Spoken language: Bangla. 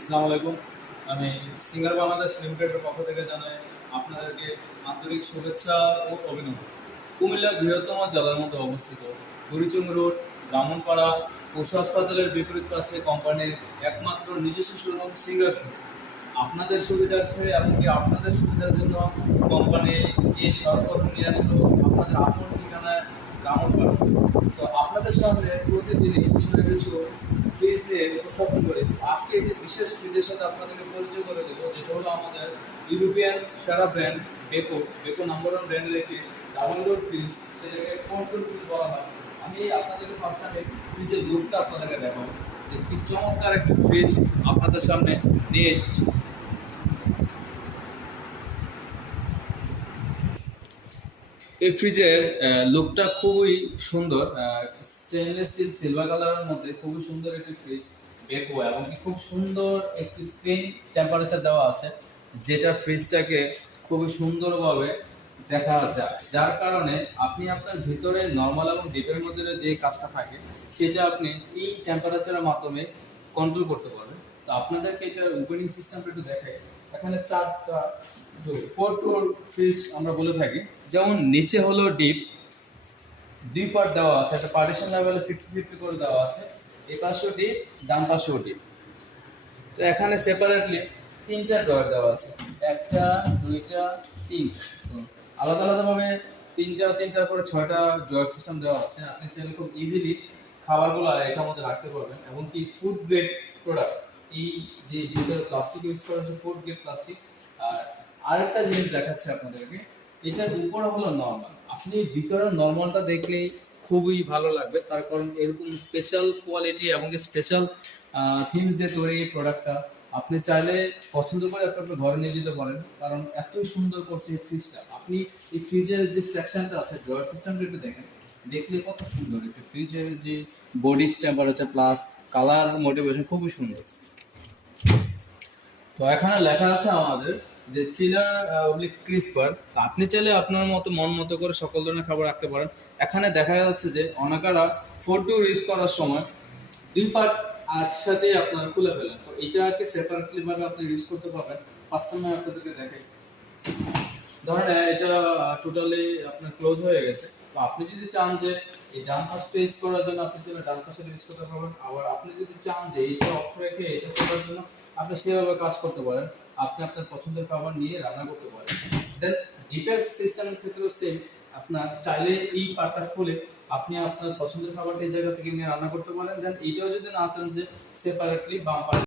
আসসালামু আলাইকুম। আমি সিঙ্গার বাংলাদেশ লিমিটেডের পক্ষ থেকে জানাই আপনাদেরকে আন্তরিক শুভেচ্ছা ও অভিনন্দন। কুমিল্লা বৃহত্তম জেলার মধ্যে অবস্থিত বুড়িচুং রোড, ব্রাহ্মণপাড়া পশু হাসপাতালের বিপরীত পাশে কোম্পানির একমাত্র নিজস্ব শোরুম সিঙ্গার শোরুম। আপনাদের সুবিধার্থে এমনকি আপনাদের সুবিধার জন্য কোম্পানি এই সর্বপ্রথম নিয়ে আসলো আপনাদের আপন ঠিকানায় ব্রাহ্মণপাড়া। তো আপনাদের সামনে প্রতিদিনই কিছু না কিছু ফ্রিজ নিয়ে উপস্থাপন করি। আজকে একটি বিশেষ ফ্রিজের সাথে আপনাদেরকে পরিচয় করে দেবো, যেটা হলো আমাদের ইউরোপিয়ান সেরা ব্র্যান্ড বেকো নাম্বার ওয়ান ব্র্যান্ডের একটি ডাবল ডোর ফ্রিজ, সেটাকে কন্ট্রোল ফ্রিজ বলা হয়। আমি আপনাদেরকে ফার্স্ট টাইম ফ্রিজের লুকটা আপনাদেরকে দেখাবো যে কি চমৎকার একটি ফ্রিজ আপনাদের সামনে নিয়ে এসেছি। এই ফ্রিজের লুকটা খুবই সুন্দর, স্টেনলেস স্টিল সিলভার কালারের মধ্যে খুবই সুন্দর একটি ফ্রিজ বেকো, এবং খুব সুন্দর একটি স্ক্রিন টেম্পারেচার দেওয়া আছে, যেটা ফ্রিজটাকে খুবই সুন্দরভাবে দেখা যায়, যার কারণে আপনি আপনার ভিতরে নর্মাল এবং ডিপের মধ্যে যে কাজটা থাকে সেটা আপনি এই টেম্পারেচারের মাধ্যমে কন্ট্রোল করতে পারবেন। তো আপনাদেরকে এটা ওপেনিং সিস্টেমটা একটু দেখাই। এখানে চারটা ফোর ডোর ফ্রিজ আমরা বলে থাকি। যেমন নিচে হলো ডিপ, দুই পার্ট দেওয়া আছে, একটা পার্টিশন লেভেলে 50-50 করে দেওয়া আছে, এই পাশেও ডিপ, ডান পাশেও ডিপ। তো এখানে সেপারেটলি তিনটা ড্রয়ার দেওয়া আছে, একটা, দুইটা, তিনটা। তো আলাদা আলাদাভাবে তিনটার পরে ছয়টা ড্রয়ার সিস্টেম দেওয়া আছে। আপনি চাইলে খুব ইজিলি খাবারগুলো এটার মধ্যে রাখতে পারবেন, এবং কি ফুড গ্রেড প্রোডাক্ট, এই যে ভিতরে প্লাস্টিক ইউজ করা হচ্ছে ফুড গ্রেড প্লাস্টিক। আর আরেকটা জিনিস দেখাচ্ছে আপনাদেরকে, এটার উপরে হলো নর্মাল। আপনি ভিতরে নর্মালটা দেখলেই খুবই ভালো লাগবে, তার কারণ এরকম স্পেশাল কোয়ালিটি এবং স্পেশাল থিমস দিয়ে তৈরি এই প্রোডাক্টটা। আপনি চাইলে পছন্দ করে আপনার ঘরে নিয়ে যেতে পারেন, কারণ এতই সুন্দর করছে এই ফ্রিজটা। আপনি এই ফ্রিজের যে সেকশনটা আছে, ড্রয়ার সিস্টেমটা একটু দেখেন, দেখলে কত সুন্দর। একটু ফ্রিজের যে body temperature plus colour motivation খুবই সুন্দর। তো এখানে লেখা আছে আমাদের যে চিলার অবলিক ক্রিস্পার। আপনি চাইলে আপনার মতো মন মতো করে সকল ধরনের খাবার রাখতে পারেন। এখানে দেখা যাচ্ছে যে অনেকেরা ফটো ইউজ করার সময় দুই পার্ট একসাথে আপনারা খুলে ফেলেন, তো এটাকে সেপারেটলি ভাবে আপনি ইউজ করতে পারবেন। ফার্স্ট টাইম আপনাদেরকে দেখাই, ধরেন এটা টোটালি আপনার ক্লোজ হয়ে গেছে। তো আপনি যদি চান যে এই ডান পাশটা ইউজ করার জন্য, আপনি চাইলে ডান পাশে ইউজ করতে পারবেন। আবার আপনি যদি চান যে এইটা অফ রেখে এটা করার জন্য, আপনি সেভাবে কাজ করতে পারেন। আপনি আপনার পছন্দের খাবার নিয়ে রান্না করতে পারেন। দেন ডিপের সিস্টেমের ক্ষেত্রেও সেম, আপনার চাইলে এই পার্টটা খুলে আপনি আপনার পছন্দের খাবারটা এই জায়গা থেকে নিয়ে রান্না করতে পারেন। দেন এইটাও যদি না চান যে সেপারেটলি বাম